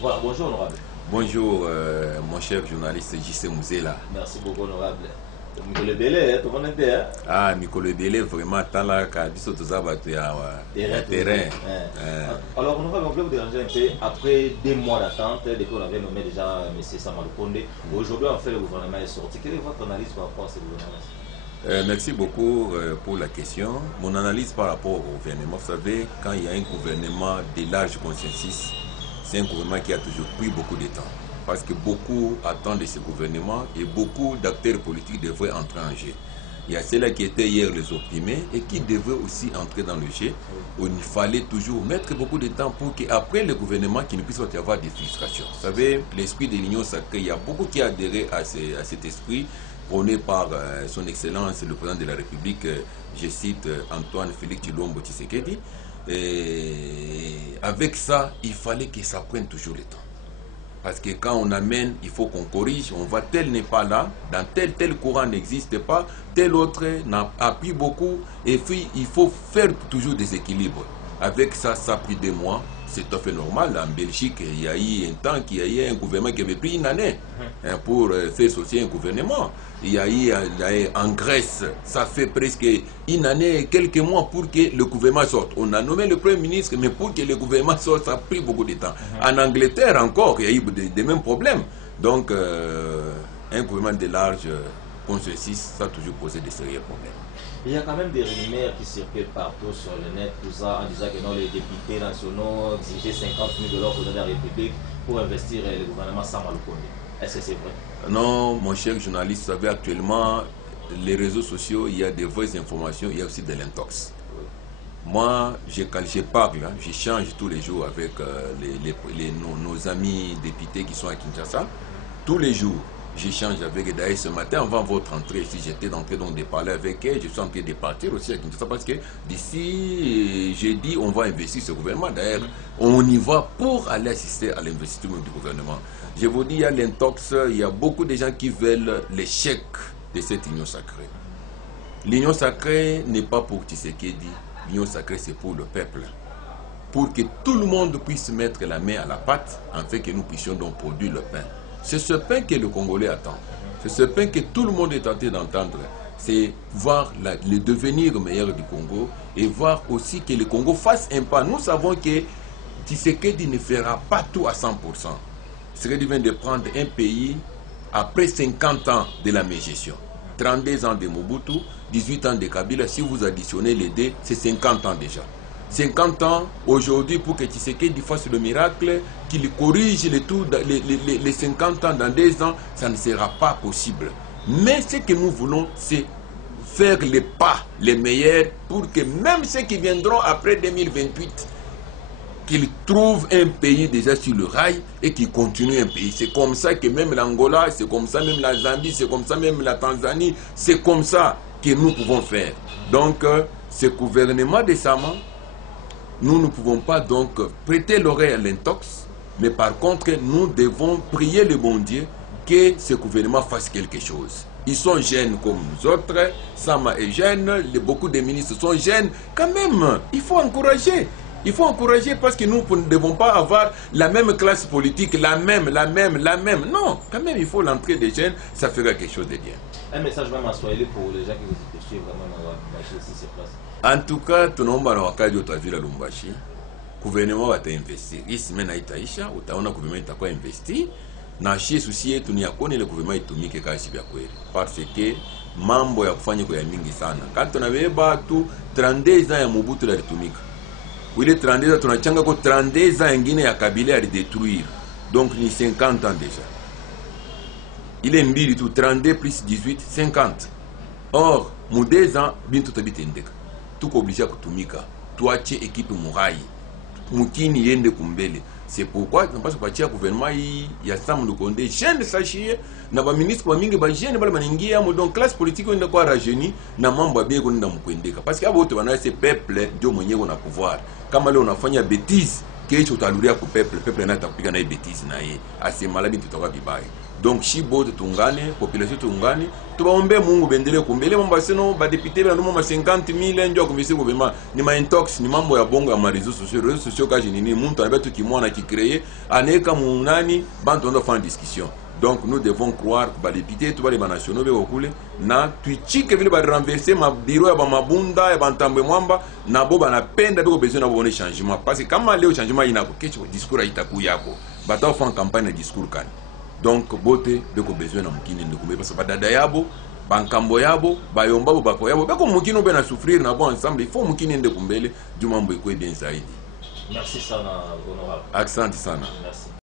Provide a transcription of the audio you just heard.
Voilà, bonjour honorable. Bonjour, mon cher journaliste JC Mouzela. Merci beaucoup honorable. Mikolo Belé, tout le monde était. Ah, Mikolo Belé, vraiment, tant là, qu'Abisso Tozaba, tu as terrain. Alors, honorable, on peut vous déranger un peu. Après 2 mois d'attente, depuis qu'on avait nommé déjà M. Samuel Konde, aujourd'hui, en fait, le gouvernement est sorti. Quelle est votre analyse par rapport à ce gouvernement? Merci beaucoup pour la question. Mon analyse par rapport au gouvernement, vous savez, quand il y a un gouvernement de large consensus, c'est un gouvernement qui a toujours pris beaucoup de temps. Parce que beaucoup attendent de ce gouvernement et beaucoup d'acteurs politiques devraient entrer en jeu. Il y a ceux-là qui étaient hier les opprimés et qui devaient aussi entrer dans le jeu. Il fallait toujours mettre beaucoup de temps pour qu'après le gouvernement, qu'il ne puisse pas y avoir des frustrations. Vous savez, l'esprit de l'Union sacrée, il y a beaucoup qui adhéré à cet esprit prôné par son Excellence le Président de la République, je cite Antoine Félix Tshilombo Tshisekedi. Et avec ça, il fallait que ça prenne toujours le temps. Parce que quand on amène, il faut qu'on corrige, on voit tel n'est pas là, dans tel courant n'existe pas, tel autre a pris beaucoup, et puis il faut faire toujours des équilibres. Avec ça, ça a pris 2 mois, c'est tout à fait normal. En Belgique, il y a eu un temps qu'il y a eu un gouvernement qui avait pris 1 année pour faire sortir un gouvernement. Il y a eu en Grèce, ça fait presque 1 année et quelques mois pour que le gouvernement sorte. On a nommé le Premier ministre, mais pour que le gouvernement sorte, ça a pris beaucoup de temps. En Angleterre encore, il y a eu des mêmes problèmes. Donc, un gouvernement de large consensus, ça a toujours posé des sérieux problèmes. Il y a quand même des rumeurs qui circulent partout sur le net, tout ça, en disant que non, les députés nationaux exigeaient 50 000 $ au président de la République pour investir le gouvernement Samuel Konde. Est-ce que c'est vrai? Non, mon cher journaliste, vous savez, actuellement, les réseaux sociaux, il y a des vraies informations, il y a aussi de l'intox. Moi, quand je parle, je change tous les jours avec nos amis députés qui sont à Kinshasa. Tous les jours, j'échange avec eux. D'ailleurs, ce matin, avant votre entrée, si j'étais en train de parler avec eux, je suis en train de partir aussi à Kinshasa parce que d'ici jeudi, on va investir ce gouvernement. D'ailleurs, on y va pour aller assister à l'investissement du gouvernement. Je vous dis, il y a l'intox, il y a beaucoup de gens qui veulent l'échec de cette union sacrée. L'union sacrée n'est pas pour Tshisekedi, l'union sacrée c'est pour le peuple. Pour que tout le monde puisse mettre la main à la pâte, afin que nous puissions donc produire le pain. C'est ce pain que le Congolais attend. C'est ce pain que tout le monde est tenté d'entendre. C'est voir le devenir meilleur du Congo et voir aussi que le Congo fasse un pas. Nous savons que Tshisekedi ne fera pas tout à 100%. Tshisekedi vient de prendre un pays après 50 ans de la mégestion. 32 ans de Mobutu, 18 ans de Kabila. Si vous additionnez les deux, c'est 50 ans déjà. 50 ans aujourd'hui pour que Tshisekedi fasse le miracle, qu'il corrige les 50 ans dans 2 ans, ça ne sera pas possible. Mais ce que nous voulons, c'est faire les pas les meilleurs pour que même ceux qui viendront après 2028, qu'ils trouvent un pays déjà sur le rail et qu'ils continuent un pays. C'est comme ça que même l'Angola, c'est comme ça même la Zambie, c'est comme ça même la Tanzanie, c'est comme ça que nous pouvons faire. Donc, ce gouvernement décemment, nous ne pouvons pas donc prêter l'oreille à l'intox, mais par contre, nous devons prier le bon Dieu que ce gouvernement fasse quelque chose. Ils sont jeunes comme nous autres, Sama est jeune, beaucoup de ministres sont jeunes. Quand même, il faut encourager. Il faut encourager parce que nous ne devons pas avoir la même classe politique, la même. Non, quand même, il faut l'entrée des jeunes, ça fera quelque chose de bien. Un message même à Swahili pour les gens qui vous suivent vraiment dans Lumbashi aussi sur place. En tout cas, tout le monde va vivre à Lumbashi. Le gouvernement va investir. Ici, maintenant, Itaïcha, le gouvernement va investir. Na chez souci tu ni akone le gouvernement itumike kazi vya kweli parce que mambo ya kufanya kwa mingi sana. Quand on avait batu 32 ans ya Mobutu la litumika. Wile 32 ans tunachanga ko 32 ans ingine ya Kabila ya détruire. Donc ni 50 ans déjà. Il est mbili tout 32 plus 18 50. Or, mu 2 ans bintu tabite ndeka. Tuko obligé kutumika. Tuache équipe murai. Mukini yende kumbele. C'est pourquoi on passe par le gouvernement il y a Sam Lukonde jeune sachie na ba ministre ba mingi ba jeune bala maningia mo donc classe politique on kwa rajeuni na mambo bien ko nda mkwendeka parce que abo to bana ce peuple ndio mwenyewe na pouvoir kama leo unafanya bêtise kesho utaluria ku peuple na takupiga na bêtise na ye asemala bintu toka bibaye. Donc shi bote tungane, population tungane, tubaombe Mungu bendele kumbele mambo sino ba député ba nomba 50,000 ndio kumisi gouvernement ni ma intox ni mambo ya bongo ya ma réseaux sociaux kaji nini muntu anabetu kimwana ki créer aneka munani bantu ndo faire discussion. Donc nous devons croire que les députés, tous les nationaux, na tuichike vile ba renverser ma bureau ya ba mabunda ya bantambe mwamba na boba na penda biko besoin na bone changement parce que kama leo changement inako kecho discours itaku yako bata faire campagne de discours kani. Donc bote biko besoin na mukini ndikumbe parce que badada yabo bankambo yabo bayomba bo bako yabo bako mukini obe na souffrir na bon ensemble il faut mukini ndekumbele du mambo ekwe bien zaidi. Merci sana honorable. Accent sana. Merci.